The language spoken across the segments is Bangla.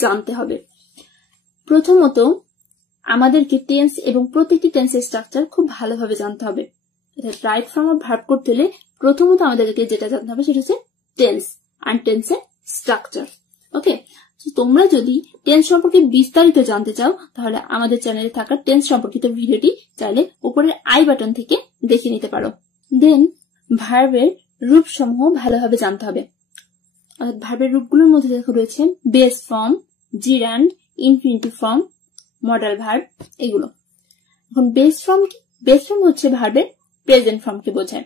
জানতে হবে। প্রথমত আমাদেরকে টেন্স এবং প্রতিটি টেন্সের স্ট্রাকচার খুব ভালোভাবে জানতে হবে। রাইট ফর্ম অফ ভার্ব করতে হলে প্রথমত আমাদেরকে যেটা জানতে হবে সেটা হচ্ছে টেন্স আর টেন্সের স্ট্রাকচার। ওকে, তোমরা যদি টেন্স সম্পর্কে বিস্তারিত জানতে চাও তাহলে আমাদের চ্যানেলে থাকা টেন্স সম্পর্কিত ভিডিওটি চাইলে উপরের আই বাটন থেকে দেখে নিতে পারো। দেন ভার্বের রূপ সমূহ ভালোভাবে জানতে হবে। ভার্বের রূপগুলোর মধ্যে দেখো রয়েছে base form, জিরান্ড, infinitive form, modal verb এগুলো। এখন বেস ফর্ম কি? বেস ফর্ম হচ্ছে ভার্বের প্রেজেন্ট ফর্মকে বোঝায়।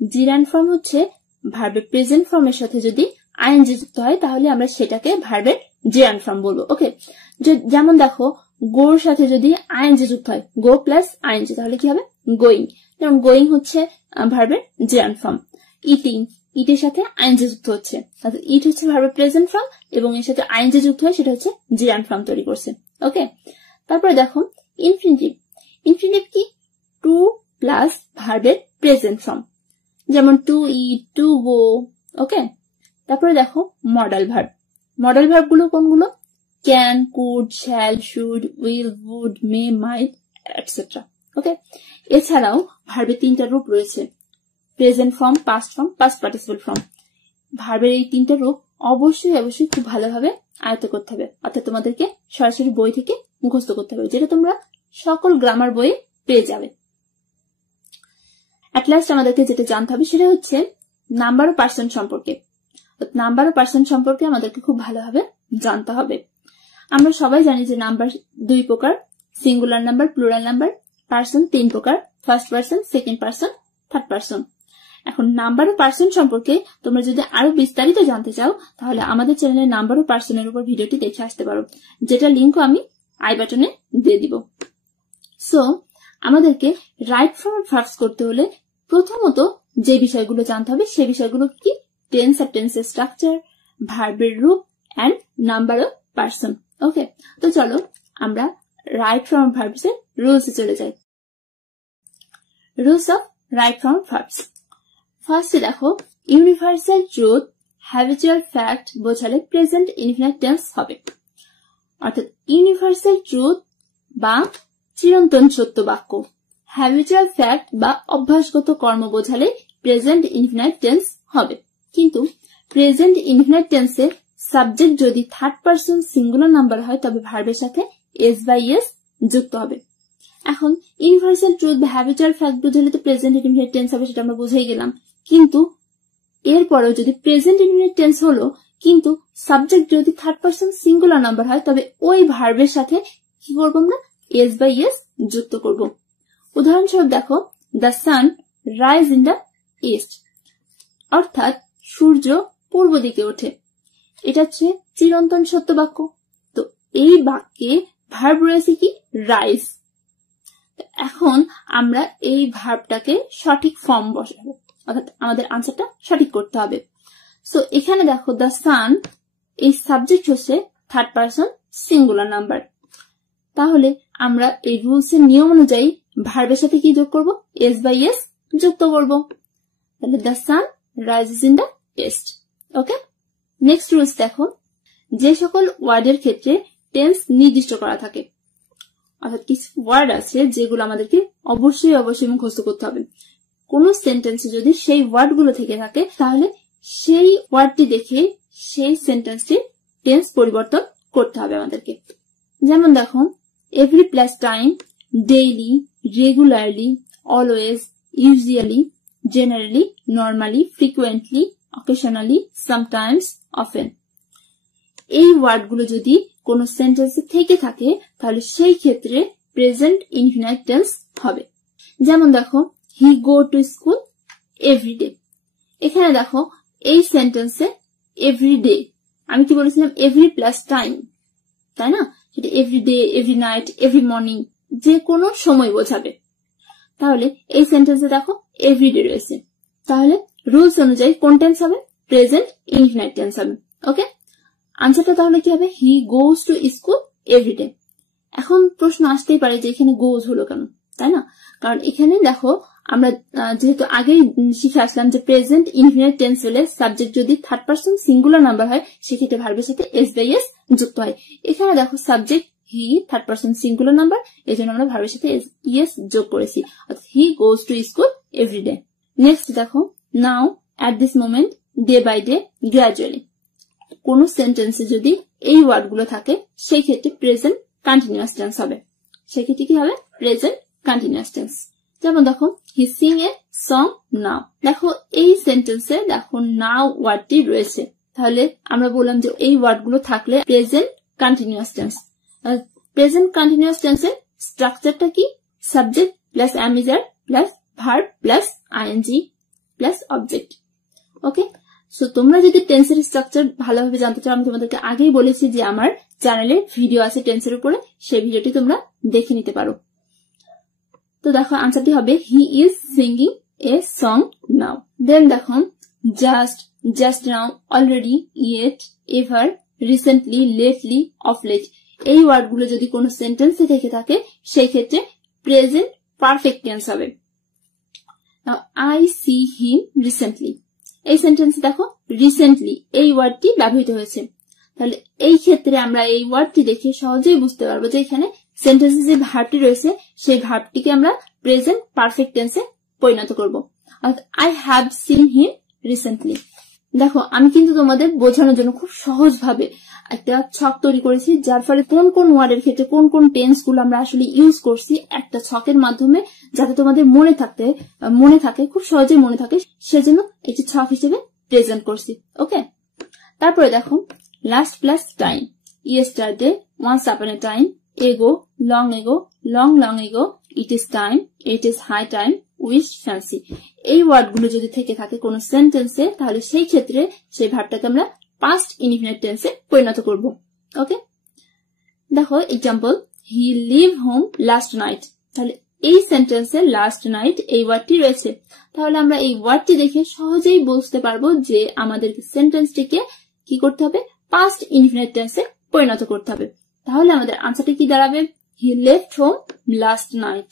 জিরান্ড ফর্ম হচ্ছে ভার্বের প্রেজেন্ট ফর্মের সাথে যদি আইএনজি যুক্ত হয় তাহলে আমরা সেটাকে ভার্বের জিরান্ড ফর্ম বলবো। ওকে, যেমন দেখো গোর সাথে যদি আইএনজি যুক্ত হয়, গো প্লাস আইএনজি, তাহলে কি হবে? গোয়িং। যেমন গোয়িং হচ্ছে ভার্বের জিরান্ড ফর্ম। ইটিং, ইটের সাথে আইএনজি যুক্ত হচ্ছে, ইট হচ্ছে ভার্বের প্রেজেন্ট ফর্ম এবং এর সাথে আইএনজি যুক্ত হয় সেটা হচ্ছে জিরান্ড ফর্ম তৈরি করছে। ওকে, তারপরে দেখো ইনফিনিটিভ। ইনফিনিটিভ কি? টু প্লাস ভার্বের প্রেজেন্ট ফর্ম, যেমন to eat, to go. Okay, তারপরে দেখো মডাল ভার্ব। মডাল ভার্ব গুলো কোনগুলো? Can, could, shall, should, will, would, may, might etcetera. Okay, এছাড়াও ভার্বের তিনটা রূপ রয়েছে, present form, past form, past participle form. ভার্বের এই তিনটা রূপ অবশ্যই খুব ভালোভাবে আয়ত্ত করতে হবে, অর্থাৎ তোমাদেরকে সরাসরি বই থেকে মুখস্থ করতে হবে, যেটা তোমরা সকল গ্রামার বইয়ে পেয়ে যাবে। অ্যাট লাস্ট আমাদেরকে যেটা জানতে হবে সেটা হচ্ছে নাম্বার ও পার্সন সম্পর্কে। নাম্বার ও পার্সন সম্পর্কে আমাদেরকে খুব ভালোভাবে জানতে হবে। আমরা সবাই জানি যে নাম্বার দুই প্রকার, singular number, plural number. Person তিন প্রকার, first person, second person, third person. এখন নাম্বার ও পার্সন সম্পর্কে তোমরা যদি আরো বিস্তারিত জানতে চাও তাহলে আমাদের চ্যানেলে নাম্বার ও পার্সনের উপর ভিডিওটি দেখে আসতে পারো, যেটা লিঙ্কও আমি আই বাটনে দিয়ে দিব। সো আমাদেরকে রাইট ফর্ম অফ ভার্বস করতে হলে প্রথমত যে বিষয়গুলো জানতে হবে সে বিষয়গুলো কি? টেন্স আর টেন্সের স্ট্রাকচার, ভার্বের রূপ এন্ড নাম্বার অফ পার্সন। ওকে, তো চলো আমরা রাইট ফর্ম অফ ভার্বস এর রুলস এ চলে যাই। Rules of right form of verbs. ফার্স্টে দেখো ইউনিভার্সাল ট্রুথ, হ্যাবিচুয়াল ফ্যাক্ট বোঝালে প্রেজেন্ট ইনফিনিট টেন্স হবে। অর্থাৎ ইউনিভার্সাল ট্রুথ বা চিরন্তন সত্য বাক্য, হ্যাবিচুয়াল ফ্যাক্ট বা অভ্যাসগত কর্ম বোঝালে প্রেজেন্ট ইনফিনিট টেন্স হবে। কিন্তু প্রেজেন্ট ইনফিনিট টেন্সে সাবজেক্ট যদি থার্ড পার্সন সিঙ্গুলার নাম্বার হয় তবে ভার্বের সাথে এস বাই এস যুক্ত হবে। এখন ইউনিভার্সাল ট্রুথ বা হ্যাবিচুয়াল ফ্যাক্ট বোঝালে তো প্রেজেন্ট ইনফিনিট টেন্স হবে, সেটা আমরা বুঝেই গেলাম। কিন্তু এরপরেও যদি প্রেজেন্ট ইনফিনিট টেন্স হলো কিন্তু সাবজেক্ট যদি থার্ড পার্সন সিঙ্গুলার নাম্বার হয় তবে ওই ভার্বের সাথে কি করবো আমরা? এস বাই এস যুক্ত করব। উদাহরণস্বরূপ দেখো the sun rise in the east, অর্থাৎ সূর্য পূর্ব দিকে ওঠে। এটা হচ্ছে চিরন্তন সত্য বাক্য। তো এই বাক্যে ভার্ব রয়েছে কি? রাইজ। এখন আমরা এই ভার্বটাকে সঠিক ফর্ম বসাবো, অর্থাৎ আমাদের আনসারটা সঠিক করতে হবে। সো এখানে দেখো দ্য সান, এই সাবজেক্ট হচ্ছে থার্ড পার্সন সিঙ্গুলার নাম্বার। তাহলে আমরা এই রুলস এর নিয়ম অনুযায়ী ভার্বের সাথে কি যোগ করব? এস বাই এস যুক্ত করব। তাহলে the sun rises in the east. Okay, next rules দেখো, যে সকল ওয়ার্ডের ক্ষেত্রে টেন্স নির্দিষ্ট করা থাকে, অর্থাৎ কিছু ওয়ার্ড আছে যেগুলো আমাদেরকে অবশ্যই মুখস্থ করতে হবে। কোন সেন্টেন্সে যদি সেই ওয়ার্ড গুলো থেকে থাকে তাহলে সেই ওয়ার্ডটি দেখে সেই সেন্টেন্সটির টেন্স পরিবর্তন করতে হবে আমাদেরকে। যেমন দেখো every plus time, daily, regularly, always, usually, generally, normally, frequently, occasionally, sometimes, often. এই ওয়ার্ডগুলো যদি কোন সেন্টেন্সে থেকে থাকে তাহলে সেই ক্ষেত্রে প্রেজেন্ট ইনফিনিট টেন্স হবে। যেমন দেখো হি গো টু স্কুল এভরিডে। এখানে দেখো এই সেন্টেন্সে এভরিডে, আমি কি বলেছিলাম? এভরি প্লাস টাইম, তাই না? সেটা everyday, every night, every morning, যে কোনো সময় বোঝাবে। তাহলে এই সেন্টেন্সে দেখো এভরিডে রয়েছে, তাহলে রুলস অনুযায়ী কোন টেন্স হবে? প্রেজেন্ট ইনফিনিট টেন্স হবে। ওকে, আনসারটা তাহলে কি হবে? হি গোজ টু স্কুল এভরিডে। এখন প্রশ্ন আসতেই পারে যে এখানে গোজ হলো কেন, তাই না? কারণ এখানে দেখো আমরা যেহেতু আগেই শিখে আসলাম যে প্রেজেন্ট ইনফিনিট টেন্স হলে সাবজেক্ট যদি থার্ড পারসন সিঙ্গুলার নাম্বার হয় সেক্ষেত্রে ভার্বের সাথে এস বাই এস যুক্ত হয়। এখানে দেখো subject he, third person singular number, এই জন্য আমরা ভার্বের সাথে ইএস যোগ করেছি, অর্থাৎ he goes to school everyday. Next দেখো now, at this moment, day by day, gradually. কোন সেন্টেন্সে যদি এই ওয়ার্ড গুলো থাকে সেই ক্ষেত্রে প্রেজেন্ট কন্টিনিউয়াস টেন্স হবে। সেক্ষেত্রে কি হবে? Present continuous tense. যেমন দেখো হি সিং এ সং নাও। দেখো এই সেন্টেন্সে দেখো নাও ওয়ার্ডটি রয়েছে, তাহলে আমরা বললাম যে এই ওয়ার্ড গুলো থাকলে present continuous tense. Present continuous টেন্সের স্ট্রাকচারটা কি? Subject plus am is are plus verb plus I N G plus object. Okay, so তোমরা যদি টেন্সের স্ট্রাকচার ভালোভাবে জানতে চাও, আমি তোমাদেরকে আগেই বলেছি যে আমার চ্যানেলে ভিডিও আছে টেন্সের উপরে, সেই ভিডিওটি তোমরা দেখে নিতে পারো। তো দেখো আনসারটি হবে he is singing a song now. Then দেখো just, just now, already, yet, ever, recently, lately, of late. এই ওয়ার্ডগুলো যদি কোনো সেন্টেন্সে থেকে থাকে সেই ক্ষেত্রে প্রেজেন্ট পারফেক্ট টেন্স হবে। আই সি হিম রিসেন্টলি, এই সেন্টেন্সে দেখো রিসেন্টলি এই ওয়ার্ডটি ব্যবহৃত হয়েছে। তাহলে এই ক্ষেত্রে আমরা এই ওয়ার্ডটি দেখে সহজেই বুঝতে পারবো যে এখানে সেন্টেন্সে যে ভার্বটি রয়েছে সেই ভার্বটিকে আমরা প্রেজেন্ট পারফেক্ট টেন্সে পরিণত করব। অর্থাৎ I have seen him recently. দেখো আমি কিন্তু তোমাদের বোঝানোর জন্য খুব সহজ ভাবে একটা ছক তৈরি করেছি, যার ফলে কোন কোন ওয়ার্ডের ক্ষেত্রে কোন কোন টেন্স গুলো আমরা আসলে ইউজ করছি একটা ছকের মাধ্যমে, যাতে তোমাদের মনে থাকে খুব সহজে মনে থাকে, সেজন্য একটি ছক হিসেবে প্রেজেন্ট করছি। ওকে, তারপরে দেখো last plus time, yesterday, once upon a time, ago, long ago, long long ago, it is time, it is high time, wish, fancy. এই ওয়ার্ডগুলো যদি থেকে থাকে কোন সেন্টেন্সে তাহলে সেই ক্ষেত্রে সেই ভার্বটাকে আমরা পাস্ট ইনডিফিনিট টেন্সে পরিণত করব। ওকে, দেখো example, he live home last night. তাহলে এই সেন্টেন্সে লাস্ট নাইট এই ওয়ার্ডটি রয়েছে, তাহলে আমরা এই ওয়ার্ডটি দেখে সহজেই বুঝতে পারবো যে আমাদের সেন্টেন্সটিকে কি করতে হবে? পাস্ট ইনডিফিনিট টেন্সে পরিণত করতে হবে। তাহলে আমাদের আনসারটি কি দাঁড়াবে? He left home last night.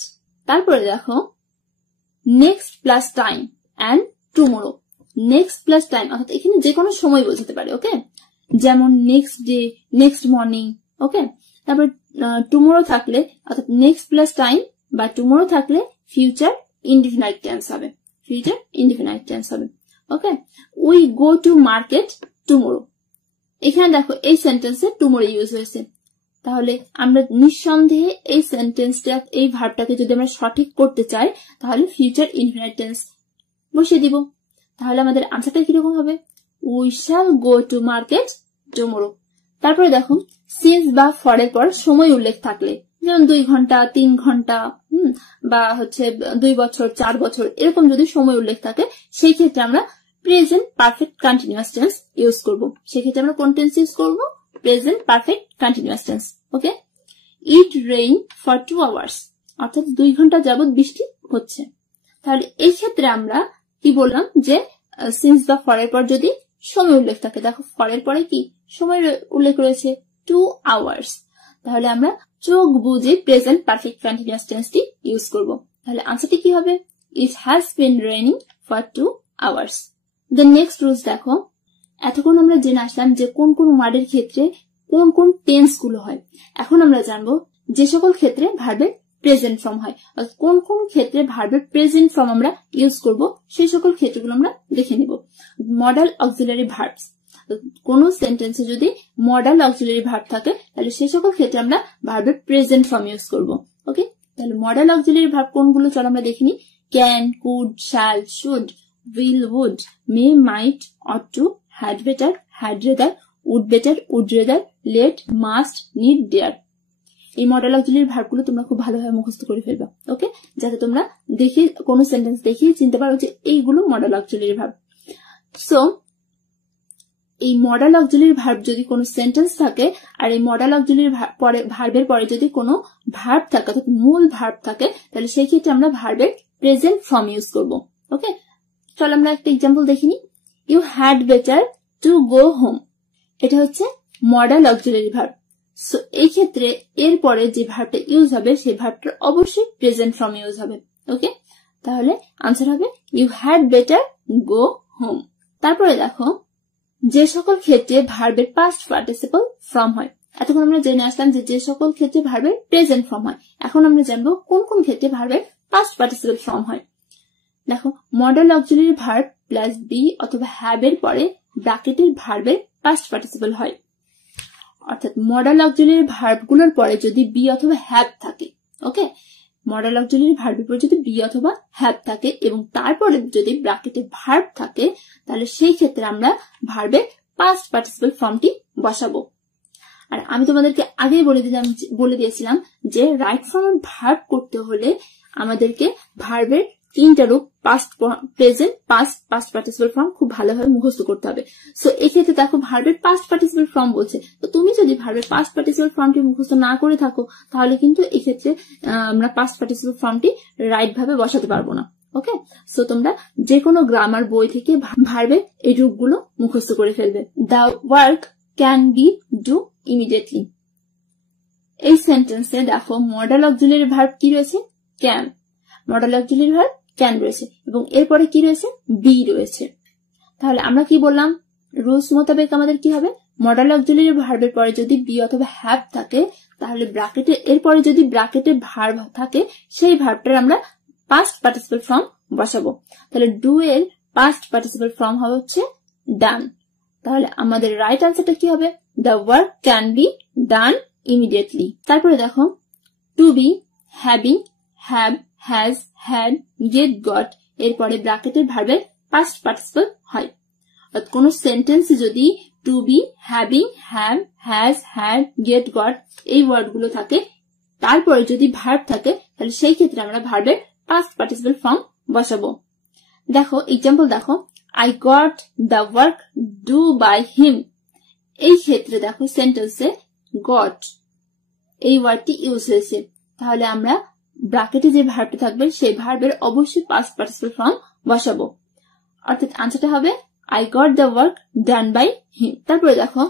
তারপরে দেখো next plus time and tomorrow. Next plus time অর্থাৎ এখানে যে কোনো সময় বোঝাতে পারে। ওকে, যেমন next day, next morning. Okay, তারপর টুমোরো থাকলে অর্থাৎ নেক্সট প্লাস টাইম বা টুমোরো থাকলে ফিউচার ইনডিফিনাইট টেন্স হবে, ফিউচার ইনডিফিনাইট টেন্স হবে। Okay, we go to market tomorrow. এখানে দেখো এই সেন্টেন্সে টুমোরো ইউজ হয়েছে, তাহলে আমরা নিঃসন্দেহে এই সেন্টেন্সটা, এই ভার্বটাকে যদি আমরা সঠিক করতে চাই তাহলে ফিউচার ইনডিফিনাইট টেন্স বসিয়ে দিব। তাহলে আমাদের আনসারটা কিরকম হবে? We shall go to market tomorrow. তারপরে দেখো সিন্স বা ফরের পর সময় উল্লেখ থাকলে, যেমন 2 ঘন্টা, 3 ঘন্টা, বা হচ্ছে 2 বছর, 4 বছর, এরকম যদি সময় উল্লেখ থাকে সেই ক্ষেত্রে আমরা present perfect continuous tense use করব। সেক্ষেত্রে আমরা কোন টেন্স ইউজ করব? Present perfect continuous tense. Okay, it rain for 2 hours, অর্থাৎ 2 ঘন্টা যাবত বৃষ্টি হচ্ছে। তাহলে এই ক্ষেত্রে আমরা কি বললাম যে সিন্স বা ফরের পর যদি সময় উল্লেখ থাকে, দেখো ফরের পরে কি সময় উল্লেখ রয়েছে? 2 আওয়ার্স। তাহলে আমরা চোখ বুঝে প্রেজেন্ট পারফেক্ট কন্টিনিউয়াস টেন্সটি ইউজ করব। তাহলে আনসারটি কি হবে? It has been raining for 2 hours. Then next rules দেখো, এতক্ষণ আমরা জেনে আসলাম যে কোন কোন ওয়ার্ডের ক্ষেত্রে কোন কোন টেন্স গুলো হয়। এখন আমরা জানবো যে সকল ক্ষেত্রে ভার্বের প্রেজেন্ট ফর্ম হয়, অর্থাৎ কোন কোন ক্ষেত্রে ভার্বের প্রেজেন্ট ফর্ম আমরা ইউজ করব সেই সকল ক্ষেত্রগুলো আমরা দেখে নিব। মডাল অক্সিলারি ভার্বস, কোন সেন্টেন্সে যদি মডাল অক্সিলারি ভার্ব থাকে তাহলে সেই সকল ক্ষেত্রে আমরা ভার্বের প্রেজেন্ট ফর্ম ইউজ করব। ওকে, তাহলে মডাল অক্সিলারি ভার্ব কোনগুলো চলো আমরা দেখিনি। Can, could, shall, should, will, would, may, might, ought to, had better, had rather, would better, would rather, let, must, need, dare। এই মডেল অক্সিলারি ভার্বগুলো তোমরা খুব ভালোভাবে মুখস্থ করে ফেলবা। ওকে, যাতে তোমরা দেখে কোন সেন্টেন্স দেখিয়ে চিনতে পারো যে এইগুলো মডেল অক্সিলারি ভার্ব। সো এই মডেল অক্সিলারি ভার্ব যদি কোনো সেন্টেন্স থাকে আর এই মডেল অক্সিলারি ভার্বের পরে যদি কোনো ভার্ব থাকে অর্থাৎ মূল ভার্ব থাকে তাহলে সেই ক্ষেত্রে আমরা ভার্বের প্রেজেন্ট ফর্ম ইউজ করব। ওকে, চল আমরা একটা এক্সাম্পল দেখিনি। You had better to go home, এটা হচ্ছে মডেল অক্সিলারি ভার্ব। সো এই ক্ষেত্রে এরপরে যে ভার্বটা ইউজ হবে সেই ভার্বটার অবশ্যই প্রেজেন্ট ফর্ম ইউজ হবে। ওকে, তাহলে আনসার হবে you had better go home. তারপরে দেখো যে সকল ক্ষেত্রে ভার্বের পাস্ট পার্টিসিপল ফর্ম হয়। এতক্ষণ আমরা জেনে আসলাম যে সকল ক্ষেত্রে ভার্বের প্রেজেন্ট ফর্ম হয়। এখন আমরা জানবো কোন কোন ক্ষেত্রে ভার্বের পাস্ট পার্টিসিপল ফর্ম হয়। দেখো modal auxiliary verb plus be অথবা হ্যাভ এর পরে ব্র্যাকেটের ভার্বের পাস্ট পার্টিসিপল হয়। অর্থাৎ মডাল অক্সিলারি ভার্ব গুলোর পরে যদি বি অথবা হ্যাভ থাকে, ওকে, মডাল অক্সিলারি ভার্বের পরে যদি বি অথবা হ্যাভ থাকে এবং তারপরে যদি ব্র্যাকেটে ভার্ব থাকে, তাহলে সেই ক্ষেত্রে আমরা ভার্বের পাস্ট পার্টিসিপল ফর্মটি বসাবো। আর আমি তোমাদেরকে আগেই বলে দিয়েছিলাম যে রাইট ফর্মের ভার্ব করতে হলে আমাদেরকে ভার্বের তিনটা রূপ past, present, past participle form খুব ভালোভাবে মুখস্থ করতে হবে। সো এই ক্ষেত্রে দেখো ভার্বের পাস্ট পার্টিসিপল ফর্ম বলছে, তো তুমি যদি ভার্বের পাস্ট পার্টিসিপল ফর্মটি মুখস্থ না করে থাকো তাহলে কিন্তু এই ক্ষেত্রে আমরা পাস্ট পার্টিসিপল ফর্মটি রাইট ভাবে বসাতে পারবো না। ওকে, সো তোমরা যে কোনো গ্রামার বই থেকে ভার্বের এই রূপগুলো মুখস্থ করে ফেলবে। The work can B do immediately. এই সেন্টেন্সে দেখো মডাল অক্সিলারি ভার্ব কি রয়েছে? Can. Modal auxiliary verb can রয়েছে এবং এরপরে কি রয়েছে? বি রয়েছে। তাহলে আমরা কি বললাম? রুলস মোতাবেক আমাদের কি হবে? মডাল অক্সিলারি ভার্বের পরে যদি বি অথবা হ্যাভ থাকে তাহলে ব্র্যাকেটে এরপরে যদি ব্র্যাকেটে ভার্ব থাকে সেই ভার্বটার আমরা পাস্ট পার্টিসিপল ফর্ম বসাবো। তাহলে ডু এর পাস্ট পার্টিসিপল ফর্ম হবে হচ্ছে ডান। তাহলে আমাদের রাইট আনসারটা কি হবে? The work can be done immediately. তারপরে দেখো to be, having, have, has, had, get, got এরপরে ব্র্যাকেটের ভার্বের পাস্ট পার্টিসিপল হয়। অর্থাৎ কোন সেন্টেন্সে যদি to be, having, have, has, had, get, got এই ওয়ার্ডগুলো থাকে, তারপরে যদি ভার্ব থাকে তাহলে সেই ক্ষেত্রে আমরা ভার্বের পাস্ট পার্টিসিপল ফর্ম বসাবো। দেখো এক্সাম্পল দেখো, I got the work due by him। এই ক্ষেত্রে দেখো সেন্টেন্সে got এই ওয়ার্ডটি ইউজ হয়েছে, তাহলে আমরা ব্র্যাকেটে যে ভার্বটি থাকবে সেই ভার্বের অবশ্যই পাস্ট পার্টিসিপল ফর্ম বসাবো। অর্থাৎ আনসারটা হবে I got the work done by him। তারপরে দেখো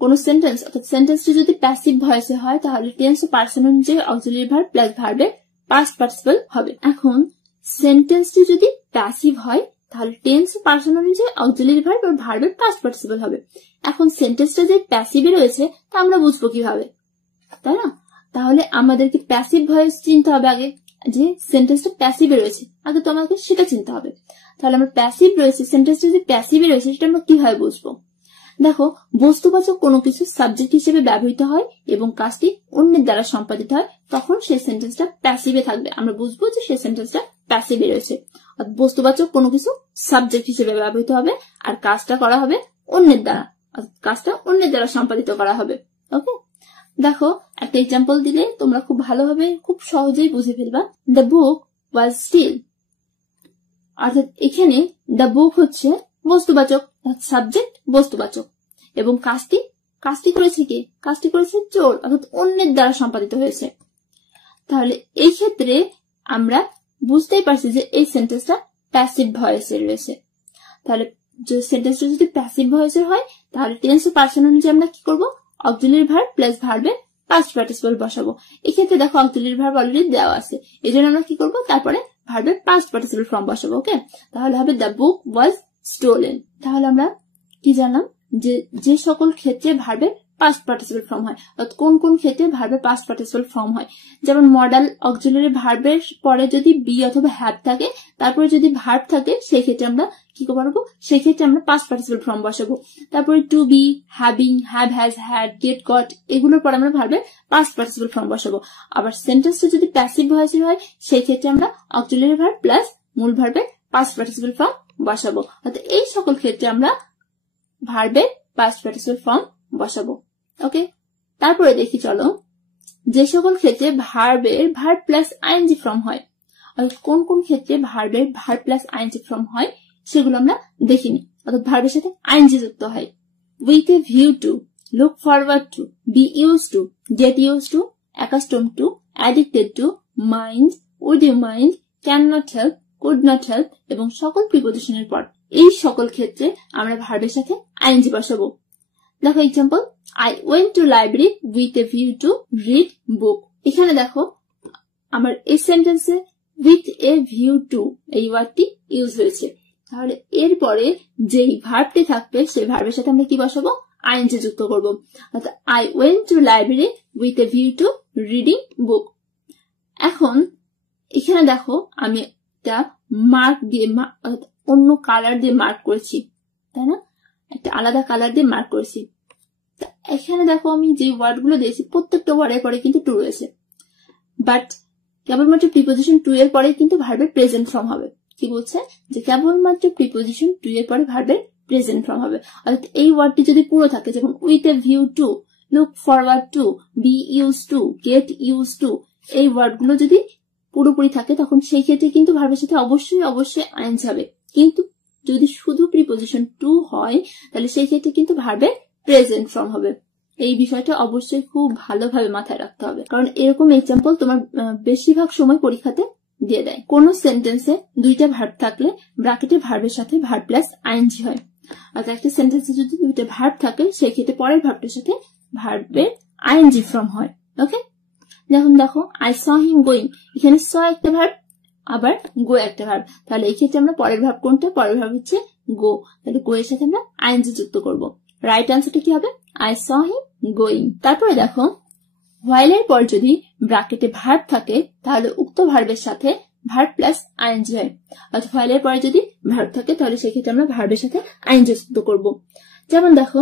কোন সেন্টেন্স অর্থাৎ সেন্টেন্সটি যদি প্যাসিভ ভয়েসে হয় তাহলে টেন্স ও পার্সন অনুযায়ী অক্সিলারি ভার্ব প্লাস ভার্বের পাস্ট পার্টিসিপল হবে। এখন সেন্টেন্সটি যদি প্যাসিভ হয় তাহলে টেন্স ও পার্সন অনুযায়ী অক্সিলারি ভার্ব আর ভার্বের পাস্ট পার্টিসিপল হবে। এখন সেন্টেন্সটা যে প্যাসিভে রয়েছে তা আমরা বুঝবো কিভাবে, তাই না? তাহলে আমাদেরকে প্যাসিভ ভয়েস চিনতে হবে আগে, যে সেন্টেন্সটা প্যাসিভে রয়েছে আগে তো আমাকে সেটা চিনতে হবে। তাহলে আমরা প্যাসিভ রয়েছে, সেন্টেন্সটা যদি প্যাসিভে রয়েছে সেটা আমরা কিভাবে বুঝবো? দেখো বস্তুবাচক কোনো কিছু সাবজেক্ট হিসেবে ব্যবহৃত হয় এবং কাজটি অন্যের দ্বারা সম্পাদিত হয়, তখন সেই সেন্টেন্সটা প্যাসিভে থাকবে। আমরা বুঝবো যে সেই সেন্টেন্সটা প্যাসিভে রয়েছে। বস্তুবাচক কোনো কিছু সাবজেক্ট হিসেবে ব্যবহৃত হবে আর কাজটা করা হবে অন্যের দ্বারা, কাজটা অন্যের দ্বারা সম্পাদিত করা হবে। ওকে, দেখো একটা এক্সাম্পল দিলে তোমরা খুব ভালোভাবে খুব সহজেই বুঝে ফেলবা। The book was still. অর্থাৎ এখানে দ্য বুক হচ্ছে বস্তুবাচক, সাবজেক্ট বস্তুবাচক এবং কাজটি করেছে কে? কাজটি করেছে চোর, অর্থাৎ অন্যের দ্বারা সম্পাদিত হয়েছে। তাহলে এই ক্ষেত্রে আমরা বুঝতেই পারছি যে এই সেন্টেন্সটা প্যাসিভ ভয়েসের রয়েছে। তাহলে সেন্টেন্সটা যদি প্যাসিভ ভয়েসের হয় তাহলে টেন্স ও পার্সন অনুযায়ী আমরা কি করবো? অক্সিলারি ভার্ব প্লাস ভার্বের পাস্ট পার্টিসিপল বসাবো। এক্ষেত্রে দেখো অক্সিলারি ভার্ব অলরেডি দেওয়া আছে, এই জন্য আমরা কি করবো? তারপরে ভার্বের পাস্ট পার্টিসিপল ফর্ম বসাবো। ওকে, তাহলে হবে দ্য বুক ওয়াজ স্টোলেন। তাহলে আমরা কি জানলাম? যে সকল ক্ষেত্রে ভার্বের পাস্ট পার্টিসিপল ফর্ম হয়, অর্থাৎ কোন কোন ক্ষেত্রে ভার্বের পাস্ট পার্টিসিপল ফর্ম হয়। যেমন মডাল অক্সিলারি ভার্বের পরে যদি বি অথবা হ্যাভ থাকে, তারপরে যদি ভার্ব থাকে সেই ক্ষেত্রে আমরা কি করবো? সেই ক্ষেত্রে আমরা পাস্ট পার্টিসিপল ফর্ম বসাবো। তারপরে to be, having, have, has, had, get, got এগুলোর পর আমরা ভার্বের পাস্ট পার্টিসিপল ফর্ম বসাবো। আবার সেন্টেন্সটা যদি প্যাসিভ ভয়েসের হয় সেই ক্ষেত্রে আমরা অক্সিলারি ভার্ব প্লাস মূল ভার্বের পাস্ট পার্টিসিপল ফর্ম বসাবো। অর্থাৎ এই সকল ক্ষেত্রে আমরা ভার্বের পাস্ট পার্টিসিপল ফর্ম বসাবো। ওকে, তারপরে দেখি চলো যে সকল ক্ষেত্রে ভার্বের ভার্ব প্লাস আইএনজি ফর্ম হয়, অর্থাৎ কোন কোন ক্ষেত্রে ভার্বের ভার্ব প্লাস আইএনজি ফর্ম হয় সেগুলো আমরা দেখিনি। অর্থাৎ ভার্বের সাথে আইএনজি যুক্ত হয়। With a view to, look forward to, be use to, get use to, accustom to, addicted to, mind, would you mind, can not help, could not help এবং সকল প্রিপোজিশনের পর এই সকল ক্ষেত্রে আমরা ভার্বের সাথে আইএনজি বসাবো। দেখো example, I went to library with a view to read book। এখানে দেখো আমার এই সেন্টেন্সে উইথ এ ভিউ টু এই ওয়ার্ডটি ইউজ হয়েছে। তাহলে এরপরে যেই ভার্বটি থাকবে সেই ভার্বের সাথে আমরা কি বসাবো, আইএনজি যুক্ত করব। অর্থাৎ I went to library with a view to reading book. এখন এখানে দেখো আমি একটা মার্ক দিয়ে অন্য কালার দিয়ে মার্ক করেছি, তাই না, একটা আলাদা কালার দিয়ে মার্ক করেছি। এখানে দেখো আমি যে ওয়ার্ড গুলো দিয়েছি প্রত্যেকটা ওয়ার্ডের পরে কিন্তু টু রয়েছে, বাট কেবলমাত্র প্রিপোজিশন টু এর পরে কিন্তু ভার্বের প্রেজেন্ট ফর্ম হবে। কি বলছে যে কেবলমাত্র প্রিপোজিশন টু এর পরে ভার্বের প্রেজেন্ট ফর্ম হবে। অর্থাৎ এই ওয়ার্ডটি যদি পুরো থাকে, যেমন with a view to, look forward to, be use to, get use to, এই ওয়ার্ড গুলো যদি পুরোপুরি থাকে তখন সেই ক্ষেত্রে কিন্তু ভার্বের সাথে অবশ্যই আইএনজি হবে। কিন্তু যদি শুধু প্রিপোজিশন টু হয় তাহলে সেই ক্ষেত্রে কিন্তু ভার্বের প্রেজেন্ট ফর্ম হবে। এই বিষয়টা অবশ্যই খুব ভালোভাবে মাথায় রাখতে হবে, কারণ এরকম এক্সাম্পল তোমার বেশিরভাগ সময় পরীক্ষাতে দিয়ে দেয়। কোন সেন্টেন্সে দুইটা ভার্ব থাকলে ব্র্যাকেটে ভার্বের সাথে ভার্ব প্লাস আইএনজি হয়। আর একটা সেন্টেন্সে যদি দুইটা ভার্ব থাকে সেই ক্ষেত্রে পরের ভার্বটার সাথে ভার্বের আইএনজি ফর্ম হয়। ওকে, যেমন দেখো আই স হিম গোয়িং, এখানে স একটা ভার্ব আবার গো একটা ভার্ব, তাহলে এই ক্ষেত্রে আমরা পরের ভার্ব কোনটা, পরের ভার্ব হচ্ছে গো, তাহলে গো এর সাথে আমরা আইএনজি যুক্ত করব। রাইট আনসারটা কি হবে, আই স হিম গোয়িং। তারপরে দেখো হোয়াইল এর পর যদি ব্র্যাকেটে ভার্ব থাকে তাহলে উক্ত ভার্বের সাথে ভার্ব প্লাস আইএনজি হয়। অর্থাৎ হোয়াইল এর পরে যদি ভার্ব থাকে তাহলে সেক্ষেত্রে আমরা ভার্বের সাথে আইএনজি যুক্ত করব। যেমন দেখো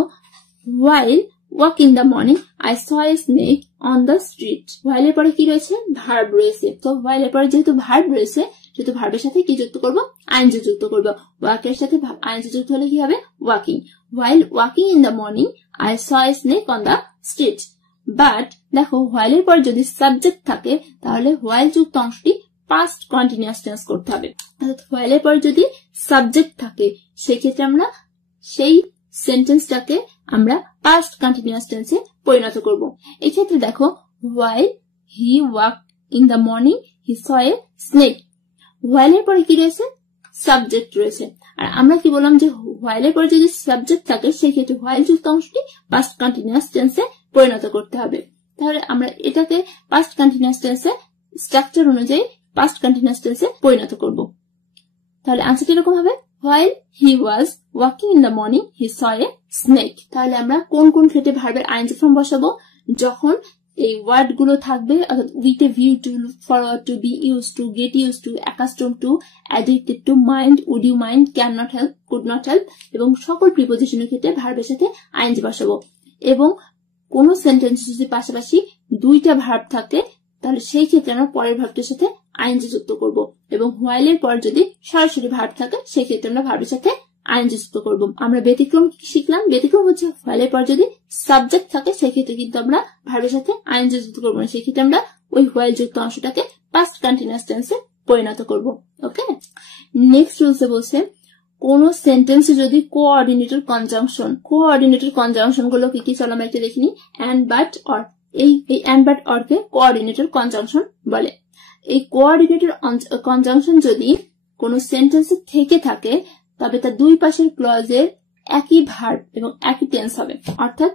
while walk in the morning I saw a snake on the street. While এর পরে কি রয়েছে, ভার্ব রয়েছে। তো হোয়াইল এর পরে যেহেতু ভার্ব রয়েছে সেহেতু ভার্বের সাথে কি যুক্ত করব, আইএনজি যুক্ত করব। ওয়াক এর সাথে আইএনজি যুক্ত হলে কি হবে, walking. While walking in the morning I saw a snake on the street. But দেখো হোয়াইল এর পর যদি সাবজেক্ট থাকে তাহলে হোয়াইল যুক্ত অংশটি পাস্ট কন্টিনিউয়াস টেন্স করতে হবে। অর্থাৎ হোয়াইল এর পর যদি সাবজেক্ট থাকে সেক্ষেত্রে আমরা সেই সেন্টেন্সটাকে আমরা পাস্ট কন্টিনিউয়াস টেন্সে পরিণত করব। এই ক্ষেত্রে দেখো while he walk in the morning he saw a snake, while এর পরে কি রয়েছে, সাবজেক্ট রয়েছে। আর আমরা কি বললাম যে হোয়াইল এর পরে যদি সাবজেক্ট থাকে সেক্ষেত্রে হোয়াইল যুক্ত অংশটি পাস্ট কন্টিনিউয়াস টেন্সে পরিণত করতে হবে। তাহলে আমরা এটাকে পাস্ট কন্টিনিউয়াস টেন্সে স্ট্রাকচার অনুযায়ী পাস্ট কন্টিনিউয়াস টেন্সে পরিণত করব। তাহলে আনসারটি এরকম হবে, while he was walking in the morning he saw a snake। তাহলে আমরা কোন কোন ক্ষেত্রে ভার্বের আইএনজি ফর্ম বসাবো, যখন এই ওয়ার্ড গুলো থাকবে, অর্থাৎ with a view to, look forward to, be use to, get use to, accustom to, addicted to, mind, would you mind, can not help, could not help, এবং সকল প্রিপোজিশনের ক্ষেত্রে ভার্বের সাথে আইএনজি বসাবো। এবং কোন সেন্টেন্স যদি পাশাপাশি দুইটা ভার্ব থাকে তাহলে সেই ক্ষেত্রে আমরা পরের ভার্বটির সাথে আইএনজি যুক্ত করব। এবং হোয়াইল এর পর যদি সরাসরি ভার্ব থাকে সেই ক্ষেত্রে আমরা ভার্বের সাথে আইএনজি যুক্ত করব। আমরা ব্যতিক্রম শিখলাম, ব্যতিক্রম হচ্ছে হোয়াইল এর পর যদি সাবজেক্ট থাকে সেই ক্ষেত্রে কিন্তু আমরা ভার্বের সাথে আইএনজি যুক্ত করব না, সেই ক্ষেত্রে আমরা ওই হোয়াইল যুক্ত অংশটাকে পাস্ট কন্টিনিউয়াস টেন্সে পরিণত করব। ওকে, নেক্সট রুলসে বলছে কোন সেন্টেন্সে যদি কোঅর্ডিনেটর কনজাংশন গুলো কি কি, চলো আমরা একটা দেখিনি। অ্যান্ড, বাট, অর, এই and, but, or K coordinator conjunction বলে। এই কোঅর্ডিনেটর কনজাংশন যদি কোন সেন্টেন্সে থেকে থাকে তবে তার দুই পাশের ক্লজের একই ভার্ব এবং একই টেন্স হবে। অর্থাৎ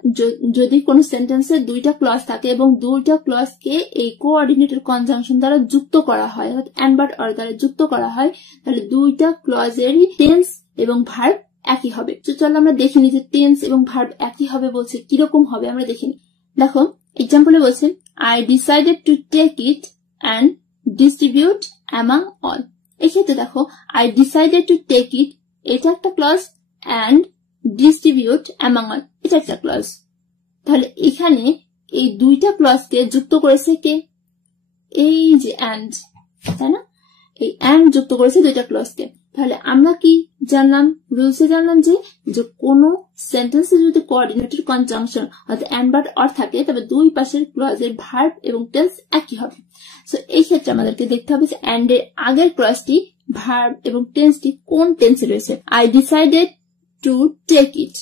যদি কোন সেন্টেন্সে দুইটা ক্লজ থাকে এবং দুইটা ক্লজকে এই কোঅর্ডিনেটর কনজাংশন দ্বারা যুক্ত করা হয়, অর্থাৎ অ্যান্ড, বাট, অর দ্বারা যুক্ত করা হয়, তাহলে দুইটা ক্লজেরই টেন্স এবং ভার্ব একই হবে। তো চলো আমরা দেখিনি যে টেন্স এবং ভার্ব একই হবে বলছে, কিরকম হবে আমরা দেখিনি। দেখো এক্সাম্পলে বলছে I decided to take it and distribute among all. এক্ষেত্রে দেখো I decided to take it এটা একটা clause, and distribute among all এটা একটা ক্লজ। তাহলে এখানে এই দুইটা ক্লজকে যুক্ত করেছে কে, এই যে অ্যান্ড, তাই না, এই অ্যান্ড যুক্ত করেছে দুইটা ক্লজকে। তাহলে আমরা কি জানলাম, রুলসে জানলাম যে কোন সেন্টেন্সে যদি কোঅর্ডিনেটর কনজাংশন অর্থাৎ অ্যান্ড, বাট, অর থাকে তবে দুই পাশের ক্লজের ভার্ব এবং টেন্স একই হবে। সো এই ক্ষেত্রে আমাদেরকে দেখতে হবে যে অ্যান্ড এর আগের ক্লজটি ভার্ব এবং টেন্সটি কোন টেন্সে রয়েছে। I decided to take it,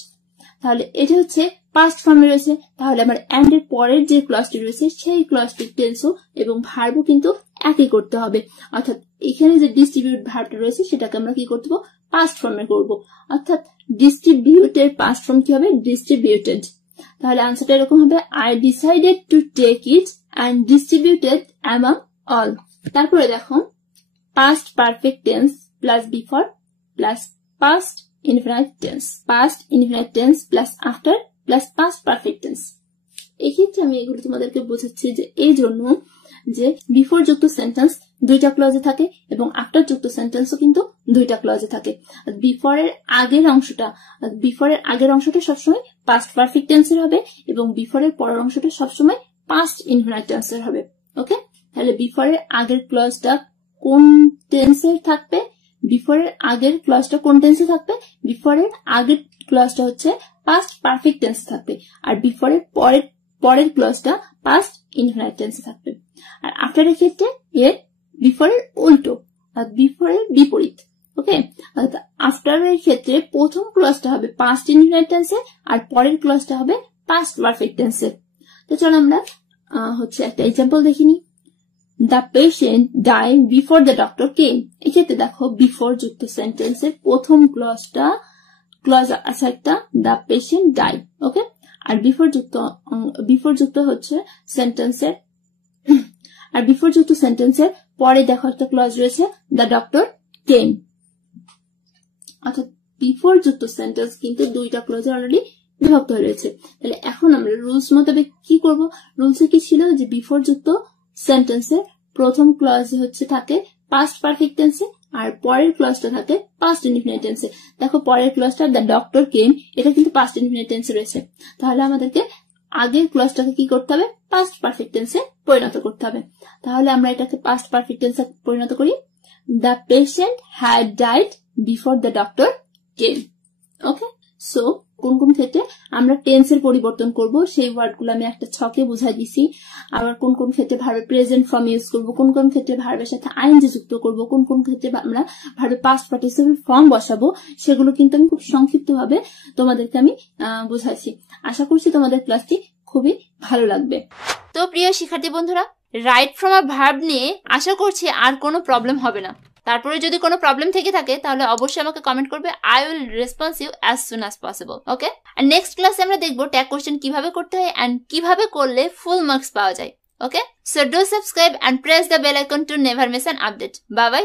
তাহলে এটা হচ্ছে পাস্ট ফর্মে রয়েছে। তাহলে আমার অ্যান্ড এর পরের যে ক্লজটি রয়েছে সেই ক্লজটির টেন্সও এবং ভার্বও কিন্তু একই করতে হবে। অর্থাৎ এখানে যে ডিস্ট্রিবিউট ভার্বটা রয়েছে সেটাকে আমরা কি করতে হবে, পাস্ট ফর্মে করব। অর্থাৎ ডিস্ট্রিবিউটের পাস্ট ফর্ম কি হবে, ডিস্ট্রিবিউটেড। তাহলে আনসারটা এরকম হবে I decided to take it and distributed among all. তারপরে দেখো past perfect tense plus before plus past infinite tense, past infinite tense plus after plus past perfect tense. এক্ষেত্রে আমি এগুলো তোমাদেরকে বোঝাচ্ছি যে এই জন্য যে বিফোর যুক্ত সেন্টেন্স দুইটা ক্লজে থাকে এবং আফটার যুক্ত সেন্টেন্সও কিন্তু দুইটা ক্লজে থাকে। বিফোরের আগের অংশটা সবসময় পাস্ট পারফেক্ট টেন্সের হবে এবং বিফোরের পরের অংশটা সবসময় পাস্ট ইনফিনিট টেন্সের হবে। ওকে, তাহলে বিফোরের আগের ক্লজটা কোন টেন্সের থাকবে? বিফোরের আগের ক্লজটা কোন টেন্সে থাকবে? বিফোরের আগের ক্লজটা হচ্ছে পাস্ট পারফেক্ট টেন্সে থাকবে, আর বিফোরের পরের ক্লজটা পাস্ট ইনফিনিট টেন্সে থাকবে। আর আফটারের ক্ষেত্রে এর বিফোরের উল্টো, আর বিফোরের বিপরীত। ওকে, আফটারের ক্ষেত্রে প্রথম ক্লজটা হবে পাস্ট ইনফিনিট টেন্সে আর পরের ক্লজটা হবে পাস্ট পারফেক্ট টেন্সে। তো চলো আমরা একটা এক্সাম্পল দেখিনি। The patient died before the doctor came. এক্ষেত্রে দেখো বিফোর যুক্ত সেন্টেন্সের প্রথম ক্লজ আছে একটা the patient died. ওকে, আর বিফোর যুক্ত হচ্ছে সেন্টেন্সের পরে দেখো একটা ক্লজ রয়েছে the doctor came. অর্থাৎ বিফোর যুক্ত সেন্টেন্স কিন্তু দুইটা ক্লজে অলরেডি বিভক্ত হয়ে রয়েছে। তাহলে এখন আমরা রুলস মোতাবেক কি করব? রুলসে কি ছিল যে বিফোর যুক্ত সেন্টেন্সের প্রথম ক্লজে থাকে পাস্ট পারফেক্ট টেন্সে আর পরের ক্লজটা থাকে পাস্ট ইনডিফিনিট টেন্সে। দেখো পরের ক্লজটা দ্য ডক্টর কেম, এটা কিন্তু পাস্ট ইনডিফিনিট টেন্সে রয়েছে। তাহলে আমাদেরকে আগের ক্লজটাকে কি করতে হবে? পাস্ট পারফেক্ট টেন্সে পরিণত করতে হবে। তাহলে আমরা এটাকে পাস্ট পারফেক্ট টেন্সে পরিণত করি। The patient had died before the doctor came. Okay, so কোন কোন ক্ষেত্রে আমরা টেন্সের পরিবর্তন করব সেই ওয়ার্ডগুলো আমি একটা ছকে বুঝাই দিছি। আবার কোন কোন ক্ষেত্রে ভার্বের প্রেজেন্ট ফর্ম ইউজ করব, কোন কোন ক্ষেত্রে ভার্বের সাথে আইএনজি যুক্ত করব, কোন কোন ক্ষেত্রে আমরা ভার্বের পাস্ট পার্টিসিপল ফর্ম বসাবো, সেগুলো কিন্তু আমি খুব সংক্ষিপ্তভাবে তোমাদেরকে আমি বুঝাইছি। আশা করছি তোমাদের ক্লাসটি খুবই ভালো লাগবে। তো প্রিয় শিক্ষার্থী বন্ধুরা, রাইট ফ্রম আ ভার্ব নিয়ে আশা করছি আর কোনো প্রবলেম হবে না। তারপরে যদি কোনো প্রবলেম থেকে থাকে তাহলে অবশ্যই আমাকে কমেন্ট করবে। I will response you as soon as possible. Okay, আর নেক্সট ক্লাসে আমরা দেখবো ট্যাগ কোশ্চেন কিভাবে করতে হয় এন্ড কিভাবে করলে ফুল মার্কস পাওয়া যায়। Okay, so do subscribe and press the bell icon to never miss an update. Bye by.